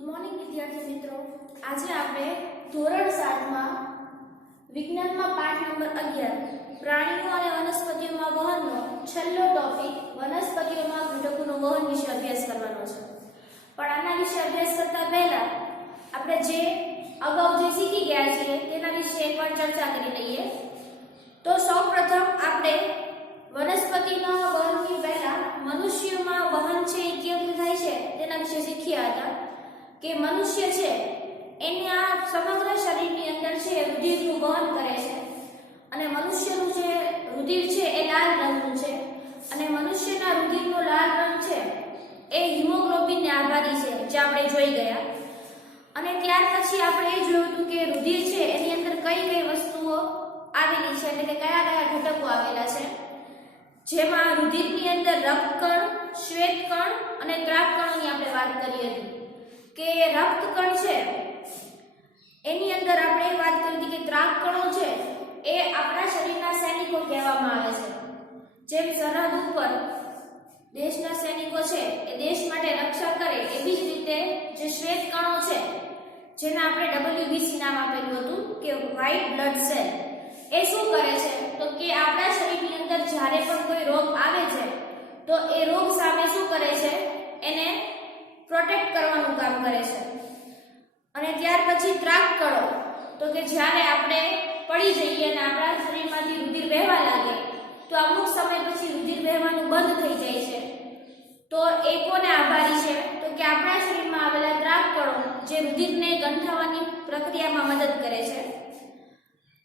Good morning વિદ્યાર્થી મિત્રો। આજે આપણે ધોરણ 7 માં વિજ્ઞાનમાં પાઠ નંબર 11 પ્રાણીઓ અને વનસ્પતિઓમાં વહનનો છેલ્લો ટોપિક વનસ્પતિઓમાં ઘટકોનું વહન વિશે અભ્યાસ કરવાનો છે। પણ આના વિશે અભ્યાસ કરતા પહેલા આપણે જે અગાઉ જે શીખી ગયા છીએ તેના વિશે એકવાર ચર્ચા કરી લઈએ। તો સૌપ્રથમ આપણે વનસ્પતિના વહનની પહેલા મનુષ્યમાં વહન છે એ કેવી રીતે થાય છે તેના વિશે શીખ્યા હતા કે મનુષ્ય છે એના સમગ્ર શરીરની અંદર છે રુધિરનું વહન કરે છે અને મનુષ્યનું જે રુધિર છે એ લાલ રંગનું છે અને મનુષ્યના રુધિરનો લાલ રંગ છે એ હિમોગ્લોબિનને આભારી છે જે આપણે જોઈ ગયા। અને ત્યાર પછી આપણે એ જોયું હતું કે રુધિર છે એની અંદર કઈ કઈ વસ્તુઓ આવેલી છે એટલે કે કયા કયા ઘટકો આવેલા છે, જેમાં રુધિરની અંદર રક્તકણ, શ્વેતકણ અને ત્રાકકણોની આપણે વાત કરી હતી કે રક્તકણ છે એની અંદર આપણે વાત કરી હતી કે ત્રાકકણો છે એ આપણા શરીરના સૈનિકો કહેવામાં આવે છે। જેમ સરહદ ઉપર દેશના સૈનિકો છે એ દેશ માટે રક્ષા કરે એવી જ રીતે જે શ્વેતકણો છે જેને આપણે WBC નામ આપેલું હતું કે વ્હાઇટ બ્લડ સેલ, એ શું કરે છે તો કે આપણા શરીરની અંદર જ્યારે પણ કોઈ રોગ આવે છે તો એ રોગ સામે શું કરે છે એને પ્રોટેક્ટ કરવાનું કામ કરે છે। અને ત્યાર પછી ત્રાકકણો તો કે જ્યારે આપણે પડી જઈએ અને આપણા શરીરમાંથી રુધિર વહેવા લાગે તો અમુક સમય પછી રુધિર વહેવાનું બંધ થઈ જાય છે તો એ કોને આભારી છે તો કે આપણા શરીરમાં આવેલા ત્રાકકણો જે રુધિરને ગંઠાવવાની પ્રક્રિયામાં મદદ કરે છે।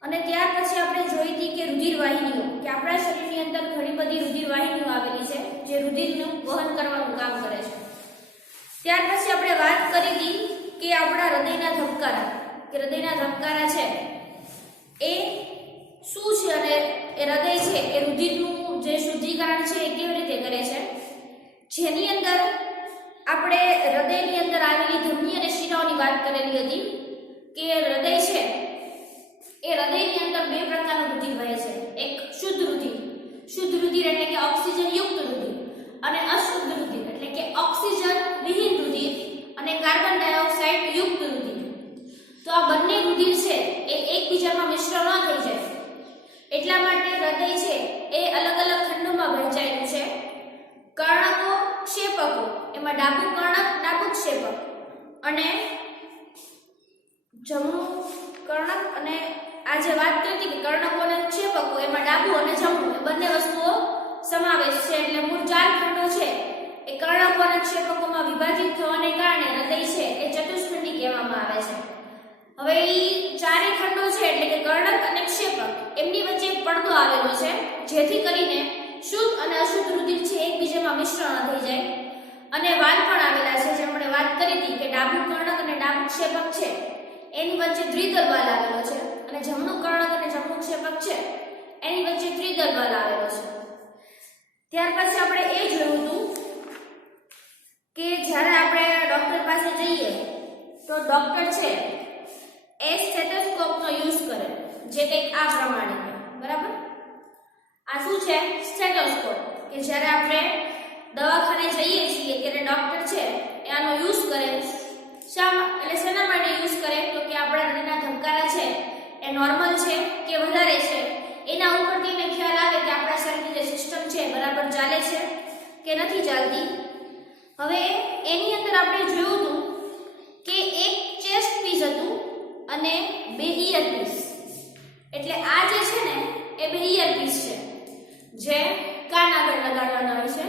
અને ત્યાર પછી આપણે જોઈ હતી કે રુધિર વાહિનીઓ કે આપણા શરીરની અંદર ઘણી બધી રુધિર વાહિનીઓ આવેલી છે જે રુધિરનું વહન કરવાનું કામ કરે છે। ત્યાર પછી આપણે વાત કરી હતી કે આપણા હૃદયના ધબકારા કે હૃદયના ધબકારા છે એ શું છે અને એ હૃદય છે એ રુધિરનું જે શુદ્ધિકરણ છે એ કેવી રીતે કરે છે, જેની અંદર આપણે હૃદયની અંદર આવેલી ધમની અને શિરાઓની વાત કરેલી હતી કે હૃદય છે એ હૃદયની અંદર બે પ્રકારનું રુધિર વહે છે, એક શુદ્ધ રુધિર એટલે કે ઓક્સિજન યુક્ત રુધિર અને અશુદ્ધ રુધિર એટલે કે ઓક્સિજન વિહીન રુધિર અને કાર્બન ડાયોક્સાઇડ યુક્ત રુધિર। તો આ બંને રુધિર છે એ એકબીજામાં મિશ્ર ન થઈ જાય એટલા માટે હૃદય છે એ અલગ અલગ ખંડોમાં વહેંચાયેલું છે। કર્ણકો, ક્ષેપકો, એમાં ડાબું કર્ણક, ડાબું ક્ષેપક અને જમણું કર્ણક અને આ જે વાત કરી હતી કે કર્ણકો અને ક્ષેપકો એમાં ડાબું અને જમણું એ બંને વસ્તુઓ સમાવેશ છે એટલે મૂળ 4 ખંડો છે એ કર્ણકો અને ક્ષેપકોમાં વિભાજિત થવાને કારણે હૃદય છે એ ચતુષ્ખંડી કહેવામાં આવે છે। હવે ઈ ચારે ખંડો છે એટલે કે કર્ણક અને ક્ષેપક એમની વચ્ચે એક પડદો આવેલો છે જેથી કરીને શુદ્ધ અને અશુદ્ધ રુધિર છે એકબીજામાં મિશ્ર ન થઈ જાય। અને વાલ પણ આવેલા છે જે આપણે વાત કરી હતી કે ડાબું કર્ણક અને ડાબું ક્ષેપક છે એની વચ્ચે દ્વિદળ વાલ આવેલો છે અને જમણું કર્ણક અને જમણું ક્ષેપક છે એની વચ્ચે ત્રિદળ વાલ આવેલો છે। ત્યાર પછી આપણે એ જોયું હતું કે જ્યારે આપણે ડોક્ટર પાસે જઈએ તો ડોક્ટર છે એ સ્ટેથોસ્કોપનો યુઝ કરે જે કંઈક આ પ્રમાણે બરાબર, આ શું છે સ્ટેથોસ્કોપ કે જ્યારે આપણે દવાખાને જઈએ છીએ ત્યારે ડોક્ટર છે એ આનો યુઝ કરે એટલે શેના માટે યુઝ કરે તો કે આપણા હૃદયના ધબકારા છે એ નોર્મલ છે કે વધારે છે એના ઉપરથી એને ખ્યાલ આવે કે આપણા શરીરની જે સિસ્ટમ છે બરાબર ચાલે છે કે નથી ચાલતી। હવે એની અંદર આપણે જોયું હતું કે એક ચેસ્ટ પીસ હતું અને 2 ઇયર પીસ, એટલે આ જે છે ને એ 2 ઇયર પીસ છે જે કાન આગળ લગાડવાના હોય છે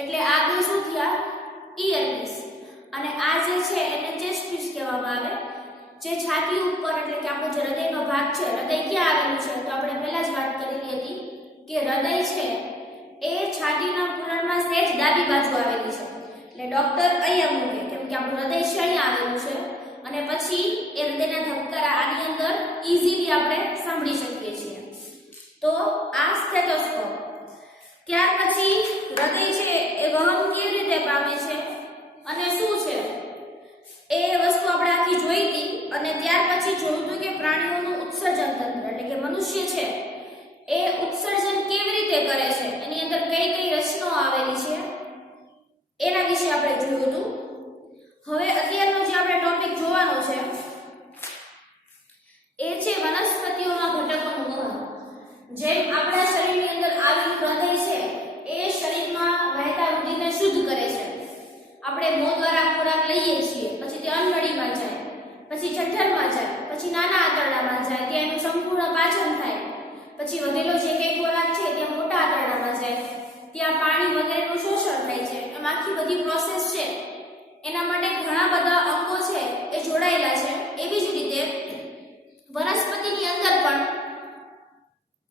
એટલે આ બે શું થયા ઇયર પીસ અને આ જે છે એને ચેસ્ટ પીસ કહેવામાં આવે જે છાતી ઉપર એટલે કે આપણો જે હૃદયનો ભાગ છે, હૃદય ક્યાં આવેલું છે તો આપણે પહેલા જ વાત કરેલી હતી કે હૃદય છે એ છાતીના પૂરણમાં સહેજ ડાબી બાજુ આવેલી છે એટલે ડોક્ટર અહીંયા મૂકે કેમ કે આપણું હૃદય છે અહીંયા આવેલું છે અને પછી એ હૃદયના ધબકારા આની અંદર ઈઝીલી આપણે સાંભળી શકીએ છીએ। તો આ સ્ટેથોસ્કોપ। ત્યાર પછી હૃદય છે એ વહન કેવી રીતે પામે છે અને શું છે એ વસ્તુ આપણે આખી જોઈ હતી અને ત્યાર પછી જોયું હતું કે પ્રાણીઓનું ઉત્સર્જન તંત્ર એટલે કે મનુષ્ય છે એ ઉત્સર્જન કેવી રીતે કરે છે, એની અંદર કઈ કઈ રચનાઓ આવેલી છે એના વિશે આપણે જોયું હતું। પછી વધેલો જે કંઈ ખોરાક છે તે મોટા આંતરડામાં જાય, ત્યાં પાણી વગેરેનું શોષણ થાય છે. એમ આખી બધી પ્રોસેસ છે એના માટે ઘણા બધા અંગો છે એ જોડાયેલા છે. એવી જ રીતે વનસ્પતિની અંદર પણ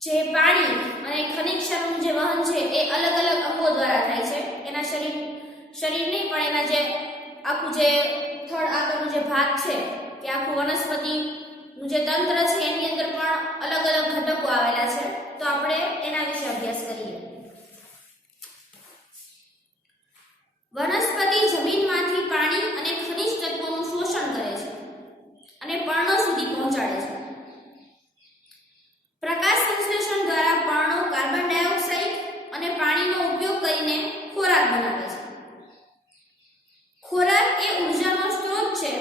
જે પાણી અને ખનિજ ક્ષારનું જે વહન છે એ અલગ અલગ અંગો દ્વારા થાય છે. એના શરીર નહીં પણ એના જે આખું જે થડ આગળનો જે ભાગ છે કે આખું વનસ્પતિનું જે તંત્ર છે એની અંદર પણ અલગ અલગ ઘટકો આવેલા છે. તો આપણે એના વિશે અભ્યાસ કરીએ. વનસ્પતિ જમીનમાંથી પાણી અને ખનિજ તત્વોનું શોષણ કરે છે અને પર્ણો સુધી પહોંચાડે છે. પ્રકાશ સંશ્લેષણ દ્વારા પર્ણો કાર્બન ડાયોક્સાઇડ અને પાણીનો ઉપયોગ કરીને ખોરાક બનાવે છે. ખોરાક એ ઉર્જાનો સ્ત્રોત છે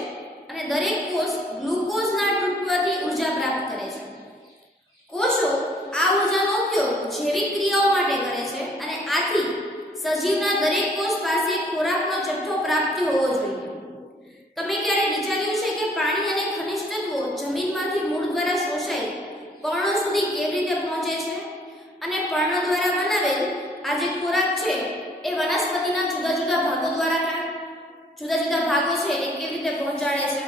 અને દરેક કોષ ગ્લુકોઝના તૂટવાથી ઉર્જા પ્રાપ્ત કરે છે. કોષો આ ઉર્જાનો ઉપયોગ જૈવિક ક્રિયાઓ માટે કરે છે અને આથી સજીવના દરેક કોષ પાસે ખોરાકનો જથ્થો પ્રાપ્ત હોવો જોઈએ. તમે ક્યારે વિચાર્યું છે કે પાણી અને ખનિજ તત્વો જમીનમાંથી મૂળ દ્વારા શોષાઈ પર્ણો સુધી કેવી રીતે પહોંચે છે અને પર્ણ દ્વારા બનાવેલ આ જે ખોરાક છે એ વનસ્પતિના જુદા જુદા ભાગો દ્વારા જુદા જુદા ભાગો છે એ કેવી રીતે પહોંચાડે છે?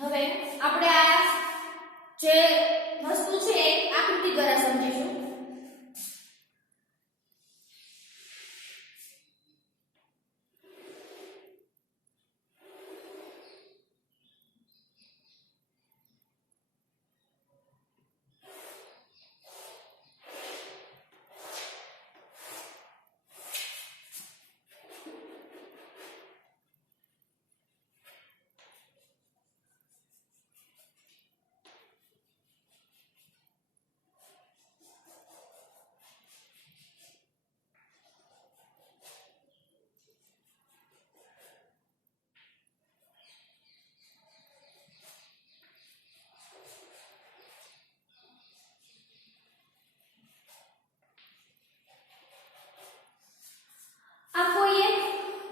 હવે આપણે આ જે વસ્તુ છે એ આકૃતિ દ્વારા સમજીશું. આ કોઈ એક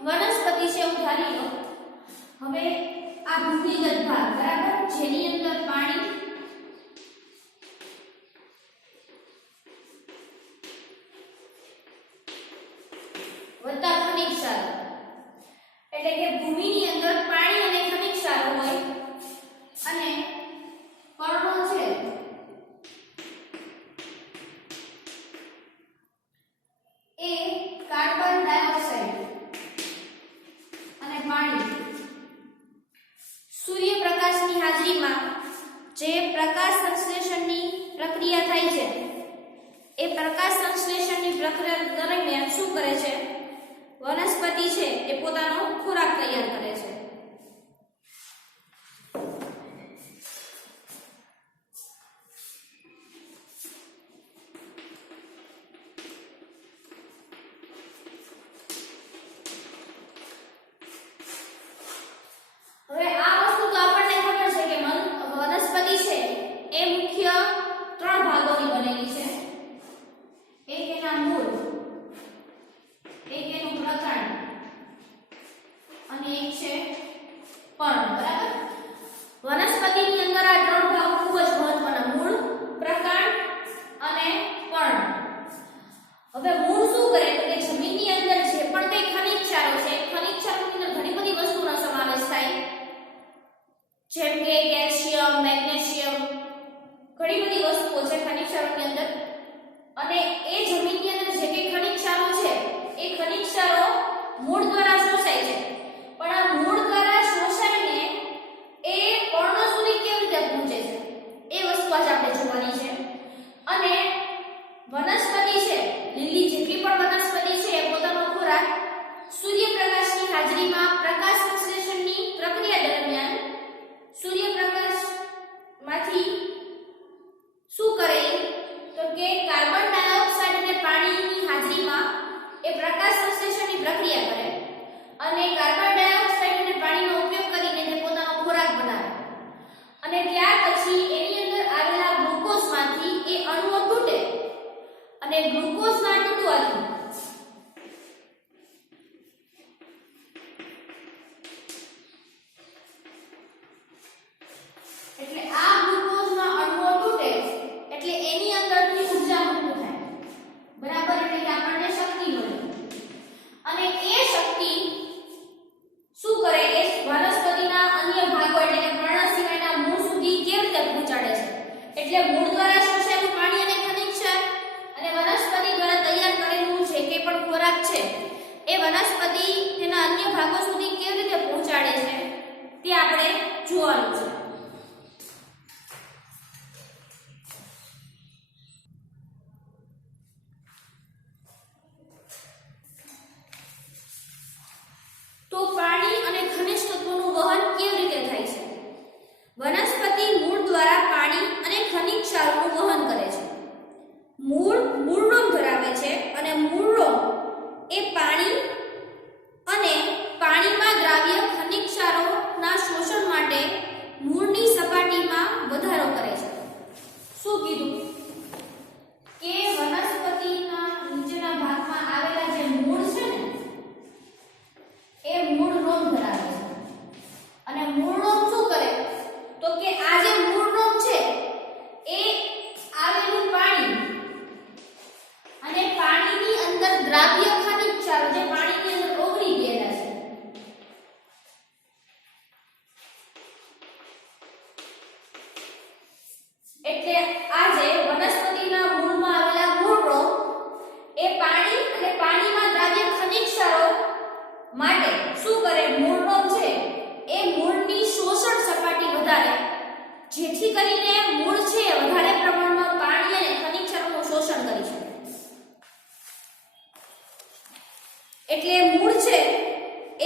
વનસ્પતિ છે એવું ધારી લો. હવે આ ભૂમિગત ભાગ બરાબર, જેની અંદર પાણી વત્તા ખનિજ ક્ષારો, એટલે કે ભૂમિની અંદર પાણી અને ખનિજ ક્ષારો હોય અને પર્ણો છે એ કાર્બન ડાયોક્સાઇડ અને પાણી સૂર્યપ્રકાશની હાજરીમાં જે પ્રકાશ સંશ્લેષણની પ્રક્રિયા થાય છે એ પ્રકાશ સંશ્લેષણની પ્રક્રિયા દરમિયાન શું કરે છે? વનસ્પતિ છે એ પોતાનો ખોરાક તૈયાર કરે છે. હવે આ વસ્તુ તો આપણને ખબર છે કે વનસ્પતિ છે એ મુખ્ય 3 ભાગોની બનેલી છે. એક એના મૂળ, એક એનું પ્રકાંડ અને એક છે પર્ણ. બરાબર, વનસ્પતિની અંદર આ 3 ભાગો ખૂબ જ મહત્વના: મૂળ, પ્રકાંડ અને પર્ણ. હવે મૂળ શું કરે તો કે જમીનની અંદર જે પણ કંઈ ખનિજ ક્ષારો છે, ખનિજ ક્ષારોની અંદર ઘણી બધી વસ્તુનો સમાવેશ થાય, જેમ કે કેલ્શિયમ, મેગ્નેશિયમ, ઘણી બધી વસ્તુઓ છે ખનિજ ક્ષારોની અંદર. અને એ જમીનની અંદર જે કંઈ ખનિજ ક્ષારો છે એ ખનિજ ક્ષારો મૂળ દ્વારા શોષાય છે. પણ આ મૂળ દ્વારા શોષાઈને એ પર્ણો સુધી કેવી રીતે પહોંચે છે એ વસ્તુ આજે આપણે જોવાની છે. અને વનસ્પતિ છે, લીલી જેટલી પણ વનસ્પતિ છે એ પોતાનો ખોરાક સૂર્યપ્રકાશની હાજરીમાં પ્રકાશ સંશ્લેષણની પ્રક્રિયા દરમિયાન સૂર્યપ્રકાશમાંથી શું કરે તો કે કાર્બન ડાયોક્સાઇડ અને પાણીની હાજરીમાં એ પ્રકાશ સંશ્લેષણની એટલે આ ગ્લુકોઝના અણુઓ તૂટે એટલે એની અંદરથી ઊર્જા મુક્ત થાય, બરાબર, એટલે કે આપણને શક્તિ મળે અને એ શક્તિ શું કરે કે વનસ્પતિના અન્ય ભાગો એટલે કે પર્ણ સિવાયના મૂળ સુધી કેવી રીતે પહોંચાડે છે, એટલે મૂળ દ્વારા શોષાયેલું પાણી અને ખનિજ ક્ષાર અને વનસ્પતિ દ્વારા તૈયાર કરેલું જે કે પણ ખોરાક છે એ વનસ્પતિ તેના અન્ય ભાગો સુધી કેવી રીતે પહોંચાડે છે તે આપણે જોવાનું છે. તો પાણી અને ખનિજ તત્વોનું વહન કેવી રીતે થાય છે? વનસ્પતિ મૂળ દ્વારા પાણી અને ખનિજ ક્ષારોનું વહન કરે છે. મૂળરોમ ધરાવે છે અને મૂળરોમ એ પાણી અને પાણીમાં દ્રાવ્ય ખનિજ ક્ષારોના શોષણ માટે મૂળની સપાટીમાં વધારો કરે છે. શું કીધું કે વનસ્પતિના નીચેના ભાગમાં આવેલા જે મૂળ છે ને એ મૂળરોમ ધરાવે છે અને મૂળરોમ શું કરે તો કે આ જે મૂળરોમ છે એ આવેલું પાણી અને પાણીની અંદર દ્રાવ્ય ખનિજ ક્ષારો જે પાણીની અંદર ઓગળી ગયેલા છે એટલે આ જે વનસ્પતિના મૂળમાં આવેલા મૂળરોમ એ પાણી અને પાણીમાં દ્રાવ્ય ખનિજ ક્ષારો માટે શું કરે, મૂળરોમ છે એ મૂળની શોષણ સપાટી વધારે, જેથી કરીને મૂળ છે વધારે પ્રમાણમાં પાણી અને ખનિજ ક્ષારોનું શોષણ કરી શકે. એટલે મૂળ છે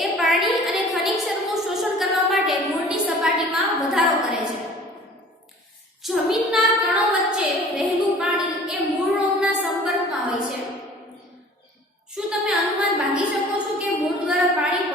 એ પાણી અને ખનિજ ક્ષારોનું શોષણ કરવા માટે મૂળની સપાટીમાં વધારો કરે છે. જમીનના કણો વચ્ચે રહેલું પાણી એ મૂળરોમના સંપર્કમાં હોય છે. શું તમે અનુમાન બાંધી શકો છો કે મૂળ દ્વારા પાણી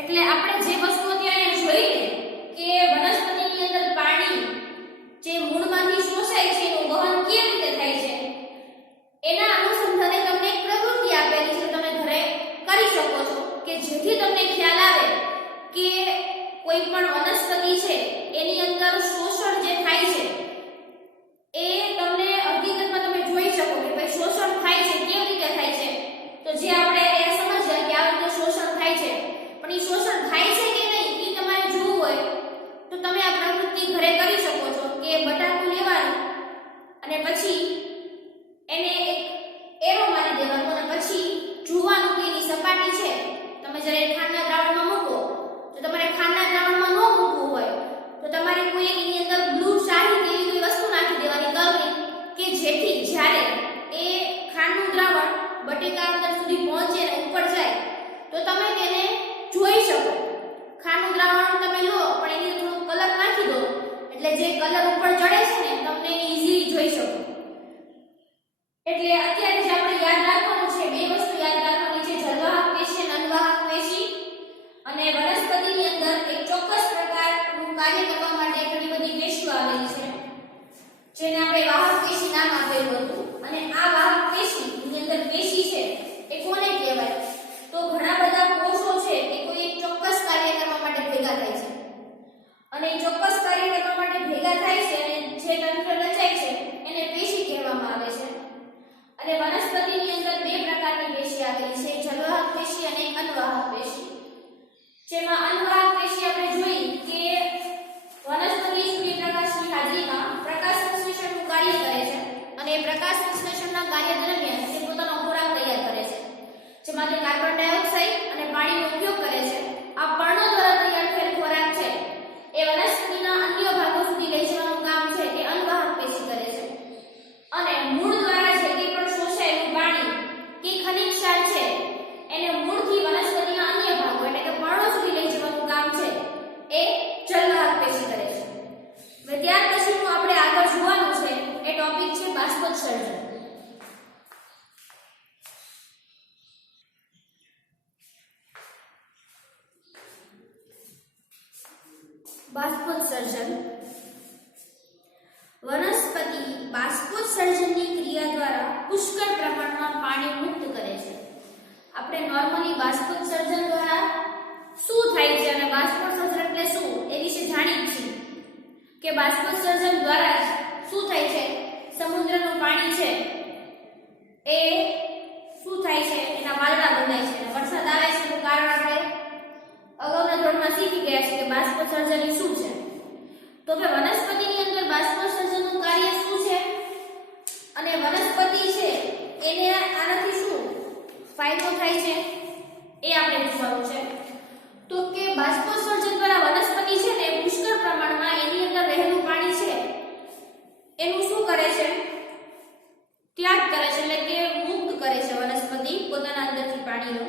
એટલે આપણે જે વસ્તુ અત્યારે જોઈ કે વનસ્પતિની અંદર પાણી જે મૂળમાંથી શોષાય છે એનું વહન કેવી રીતે થાય છે એના અનુસંધાને તમને એક પ્રવૃત્તિ આપેલી છે, તમે ઘરે કરી શકો છો કે જેથી તમને ખ્યાલ આવે કે કોઈ પણ વનસ્પતિ છે એની અંદર શોષણ જે થાય છે એ તમને હકીકતમાં તમે જોઈ શકો કે ભાઈ શોષણ થાય છે કેવી રીતે થાય છે. તો જે આપણે એ સમજ્યા કે આ રીતે શોષણ થાય છે, પણ એ શોષણ થાય છે કે નહીં એ તમારે જોવું હોય તો તમે આ પ્રવૃત્તિ ઘરે કરી શકો છો કે બટાકું લેવાનું અને પછી એને એક એરો મારી દેવાનો અને પછી જોવાનું કે એની સપાટી છે તમે જ્યારે ખાંડના દ્રાવણમાં મૂકો તો તમારે ખાંડના દ્રાવણમાં ન મૂકવું હોય તો તમારે કોઈ એની અંદર બ્લુ શાહી જેવી કોઈ વસ્તુ નાખી દેવાની કલરની કે જેથી જ્યારે એ ખાંડનું દ્રાવણ બટેકા અંદર સુધી પહોંચે અને ઉપર જાય તો તમે તેને જોઈ શકો. ખાંડનું દ્રાવણ તમે લો પણ એની થોડો કલર નાખી દો એટલે જે કલર ઉપર ચડે છે ને તમને ઈઝીલી જોઈ શકો. એટલે અત્યારે જે આપણે યાદ રાખવાનું છે બે વસ્તુ યાદ રાખવાની છે, જલવાહક પેશી અને અનવાહક પેશી. અને વનસ્પતિની અંદર એક ચોક્કસ પ્રકારનું કાર્ય કરવા માટે ઘણી બધી પેશીઓ આવેલી છે જેને આપણે વાહક પેશી નામ આપેલું હતું. અને આ વાહક પેશીની અંદર પેશી છે એ કોને કહેવાય તો ઘણા બધા કોષો છે એ કોઈ એક ચોક્કસ કાર્ય કરવા માટે ભેગા થાય છે અને ચોક્કસ કાર્ય કરવા માટે ભેગા થાય છે અને જે તંત્ર રચાય છે એને પેશી કહેવામાં આવે છે. અને વનસ્પતિની અંદર બે પ્રકારની પેશી આવેલી છે, જલવાહક પેશી અને અનવાહક પેશી. જેમાં અનવાહક પેશી આપણે જોઈ કે વનસ્પતિ સૂર્યપ્રકાશની હાજરીમાં પ્રકાશ સંશ્લેષણનું કાર્ય કરે છે અને એ પ્રકાશ સંશ્લેષણના કાર્ય દરમિયાન તે પોતાનો ખોરાક તૈયાર કરે છે જેમાં તે કાર્બન ડાયોક્સાઇડ અને પાણીનો ઉપયોગ કરે છે. આ પર્ણો દ્વારા તૈયાર થયેલ ખોરાક છે એ વનસ્પતિના અન્ય ભાગો સુધી લઈ જવાનું કામ છે એ અનવાહક પેશી કરે છે. અને મૂળ દ્વારા જે કંઈ પણ શોષાયેલું પાણી કે ખનિજ ક્ષાર છે એને મૂળથી વનસ્પતિના અન્ય ભાગો એટલે કે પર્ણો સુધી લઈ જવાનું કામ છે એ જલવાહક પેશી કરે છે. હવે ત્યાર પછીનું આપણે આગળ જોવાનું છે એ ટોપિક છે બાષ્પોત્સર્જન. બાષ્પોત્સર્જન વનસ્પતિ બાષ્પોત્સર્જનની ક્રિયા દ્વારા પુષ્કળ પ્રમાણમાં પાણી મુક્ત કરે છે. આપણે નોર્મલી બાષ્પોત્સર્જન દ્વારા શું થાય છે અને બાષ્પોત્સર્જન એટલે શું એ વિશે જાણીએ છીએ કે બાષ્પોત્સર્જન દ્વારા શું થાય છે, સમુદ્રનું પાણી છે એ શું થાય છે એના વાદળા બંધાય છે અને વરસાદ આવે છે એનું કારણ આપણે અગાઉના ધોરણમાં શીખી ગયા છે કે બાષ્પોત્સર્જન શું છે. તો હવે વનસ્પતિની અંદર બાષ્પોત્સર્જનનું કાર્ય શું છે અને વનસ્પતિ છે એને આનાથી શું ફાયદો થાય છે એ આપણે જોવાનું છે. તો કે બાષ્પોત્સર્જન દ્વારા વનસ્પતિ છે ને પુષ્કળ પ્રમાણમાં એની અંદર રહેલું પાણી છે એનું શું કરે છે, ત્યાગ કરે છે એટલે કે મુક્ત કરે છે વનસ્પતિ પોતાના અંદરથી પાણીનો.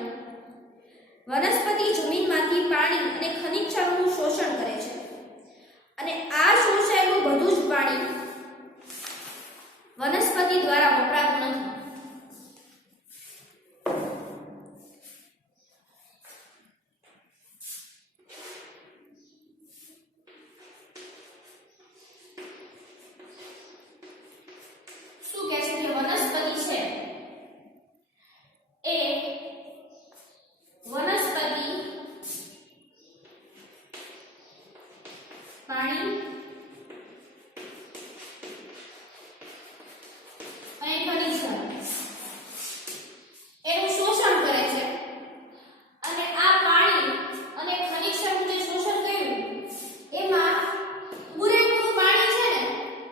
વનસ્પતિ જમીનમાંથી પાણી અને ખનિજ ક્ષારોનું શોષણ કરે છે અને આ શોષાયેલું બધું જ પાણી વનસ્પતિ દ્વારા વપરાતું નથી. શું કહે છે કે વનસ્પતિ છે એ વનસ્પતિ પાણી અને ખનિજ એનું શોષણ કરે છે અને આ પાણી અને ખનિજ ક્ષારનું જે શોષણ કર્યું એમાં પૂરેપૂરું પાણી છે ને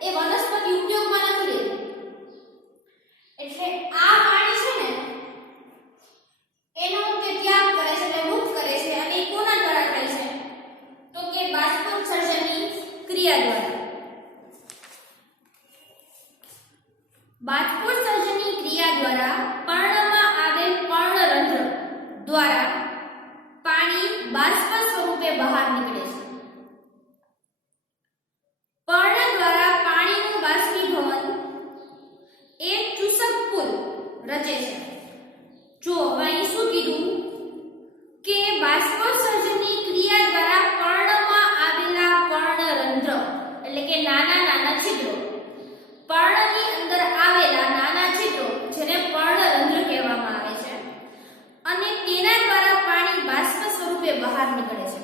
એ વનસ્પતિ ઉપયોગમાં નથી લેતી. એટલે આ પાણી છે ને એનો તે ત્યાગ કરે છે એટલે મુક્ત કરે છે અને એ કોના દ્વારા થાય છે તો કે બાષ્પોત્સર્જનની ક્રિયા દ્વારા. બાષ્પોત્સર્જનની ક્રિયા દ્વારા પર્ણમાં આવેલ પર્ણરંધ્ર દ્વારા પાણી બાષ્પ સ્વરૂપે બહાર નીકળે છે. પર્ણ દ્વારા પાણીનું બાષ્પીભવન એક ચૂસક પુલ રચે છે. જો હવે અહીં શું કીધું કે બાષ્પોત્સર્જન સ્વરૂપે બહાર નીકળે છે.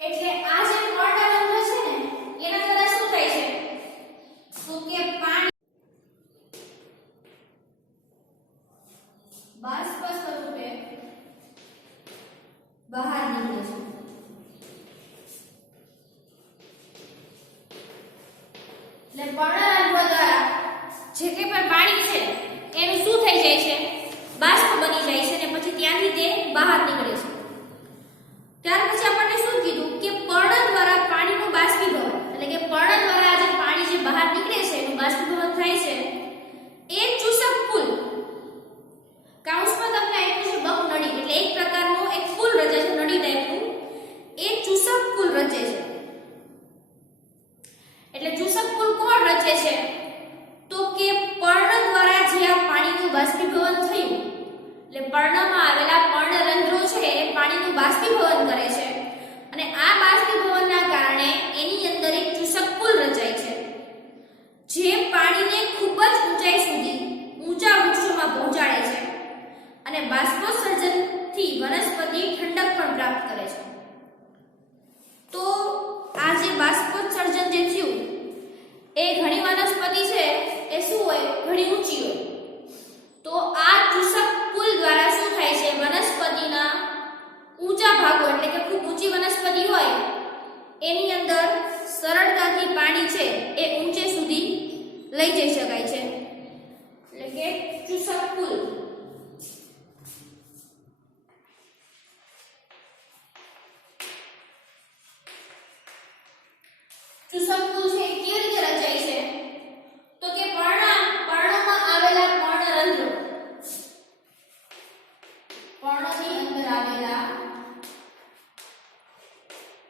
એટલે આ જે પર્ણરંધ્ર છે ને એના દ્વારા શું થાય છે તો કે પાણી બાષ્પ સ્વરૂપે બહાર નીકળે છે. એટલે પર્ણરંધ્ર દ્વારા જે કે પણ પાણી છે એનું શું થઈ જાય છે બાષ્પ બની જાય છે અને પછી ત્યાંથી તે બહાર નીકળે છે. ત્યાર પછી આપણને શું કીધું કે પર્ણ દ્વારા પાણીનું બાષ્પીભવન એટલે કે પર્ણ દ્વારા જે પાણી જે બહાર નીકળે છે એનું બાષ્પીભવન થાય છે એ ચૂસક પુલ કાઉન્સમાં તમને આપ્યું છે બક નળી એટલે એક પ્રકારનો એક પુલ રચે છે નળી ટાઈપનું એ ચૂસક પુલ રચે છે. એટલે ચૂસક પુલ કોણ રચે છે તો કે પર્ણ દ્વારા જે આ પાણીનું બાષ્પીભવન થયું એટલે પર્ણમાં આવેલા પર્ણરંધ્રો છે એ પાણીનું બાષ્પીભવન કરે છે અને આ બાષ્પીભવનના કારણે એની અંદર એક ચૂસક પુલ રચાય છે જે પાણીને ખૂબ જ ઊંચાઈ સુધી ઊંચા વૃક્ષોમાં પહોંચાડે છે અને બાષ્પોત્સર્જનથી વનસ્પતિ ઠંડક પણ પ્રાપ્ત કરે છે. તો આ જે બાષ્પોત્સર્જન જે થયું એ ઘણી વનસ્પતિ છે એ શું હોય ઘણી ઊંચી હોય તો આ ચૂસક પુલ દ્વારા શું થાય છે વનસ્પતિના ઊંચા ભાગો એટલે કે ખૂબ ઊંચી વનસ્પતિ હોય એની અંદર સરળતાથી પાણી છે એ ઊંચે સુધી લઈ જઈ શકાય છે એટલે કે ચૂસક પુલ. ચૂસક પુલ છે કેવી રીતે રચાય છે તો કે પર્ણમાં આવેલા પર્ણરંધ્રો પર્ણની અંદર આવેલા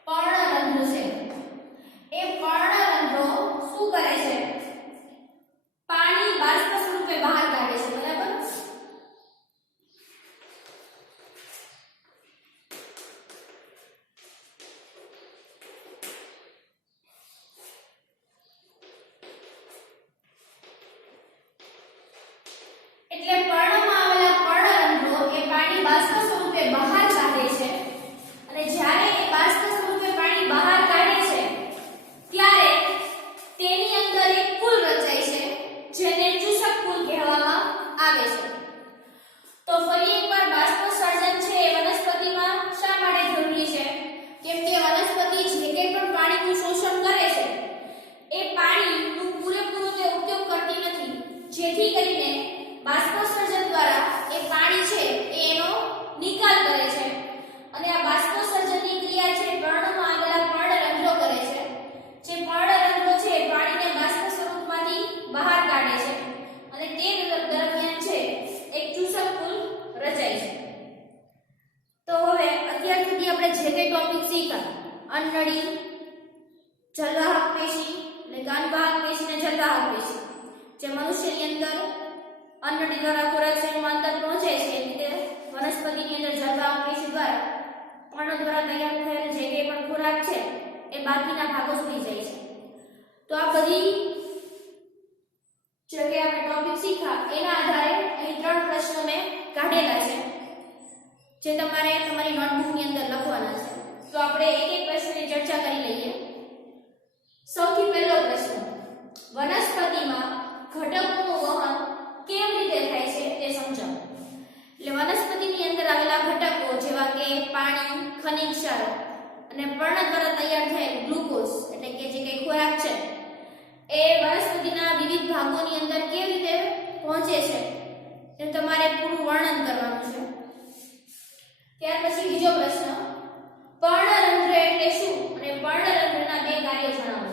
પર્ણરંધ્ર છે એ પર્ણરંધ્રો શું કરે છે પાણી બાષ્પ સ્વરૂપે બહાર કાઢે છે. બરાબર. એટલે પર્ણમાં આવેલા પર્ણરંધ્રો એ પાણી બાષ્પ સ્વરૂપે બહાર કાઢે છે અને જ્યારે એ બાષ્પ સ્વરૂપે પાણી બહાર કાઢે છે ત્યારે તેની અંદર એક પુલ રચાય છે જેને ચૂસક પુલ કહેવામાં આવે છે. તો ફરી એકવાર બાષ્પોત્સર્જન છે એ વનસ્પતિમાં શા માટે જરૂરી છે કેમ કે વનસ્પતિ જે કંઈ પણ પાણીનું શોષણ કરે છે એ પાણીનું પૂરેપૂરો તે ઉપયોગ કરતી નથી જેથી કરીને બાષ્પોત્સર્જન દ્વારા એ પાણી છે એ એનો નિકાલ કરે છે અને આ બાષ્પોત્સર્જનની ક્રિયા છે પર્ણમાં આવેલા પર્ણરંધ્રો કરે છે. જે પર્ણરંધ્રો છે એ પાણીને બાષ્પ સ્વરૂપમાંથી બહાર કાઢે છે અને તે દરમિયાન છે એક ચૂસક પુલ રચાય છે. તો હવે અત્યાર સુધી આપણે જે કંઈ ટોપિક શીખ્યા અન્નળી જલવાહક પેશી એટલે કે અન્નવાહક પેશી અને જલવાહક પેશી જે મનુષ્યની અંદર અન્નળી દ્વારા ખોરાક શરીરમાં અંદર પહોંચે છે એ રીતે વનસ્પતિની અંદર જલવાહક પેશી દ્વારા પર્ણ દ્વારા તૈયાર થયેલ જે કંઈ પણ ખોરાક છે એ બાકીના ભાગો સુધી જાય છે. તો આ બધી જે કે આપણે ટોપિક શીખ્યા એના આધારે અહીં 3 પ્રશ્નો મેં કાઢેલા છે જે તમારે તમારી નોટબુકની અંદર લખવાના છે. તો આપણે એક એક પ્રશ્નની ચર્ચા કરી લઈએ. સૌથી પહેલો પ્રશ્ન વનસ્પતિમાં ઘટકોનું વહન કેવી રીતે થાય છે તે સમજાવો. એટલે વનસ્પતિની અંદર આવેલા ઘટકો જેવા કે પાણી ખનિજ ક્ષારો અને પર્ણ દ્વારા તૈયાર થયેલ ગ્લુકોઝ એટલે કે જે કંઈ ખોરાક છે એ વનસ્પતિના વિવિધ ભાગોની અંદર કેવી રીતે પહોંચે છે તે તમારે પૂરું વર્ણન કરવાનું છે. ત્યાર પછી બીજો પ્રશ્ન પર્ણરંધ્ર એટલે શું અને પર્ણરંધ્રના 2 કાર્યો જણાવો.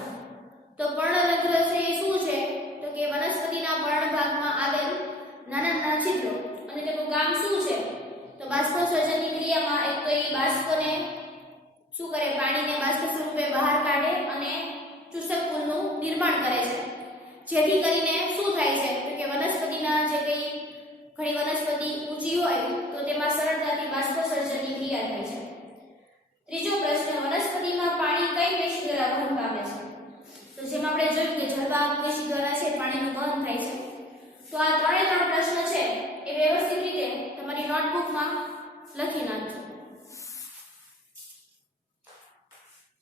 તો પર્ણરંધ્ર છે એ શું છે તો કે વનસ્પતિના પર્ણ ભાગમાં આવેલ નાના નાના છિદ્રો અને તેનું કામ શું છે તો બાષ્પોત્સર્જનની ક્રિયામાં એક તો એ બાષ્પને શું કરે પાણીને બાષ્પ સ્વરૂપે બહાર કાઢે અને ચૂસક પુલનું નિર્માણ કરે છે. જેથી કરીને શું થાય છે તો કે વનસ્પતિના જે કંઈ ઘણી વનસ્પતિ ઊંચી હોય તો તેમાં સરળતાથી બાષ્પસર્જનની ક્રિયા થાય છે. ત્રીજો પ્રશ્ન, વનસ્પતિમાં પાણી કઈ પેશી દ્વારા વહન પામે છે? તો જેમ આપણે જોયું કે જળવાહક પેશી દ્વારા છે પાણીનું વહન થાય છે. તો આ ત્રણે ત્રણ પ્રશ્ન છે એ વ્યવસ્થિત રીતે તમારી નોટબુકમાં લખી નાખજો.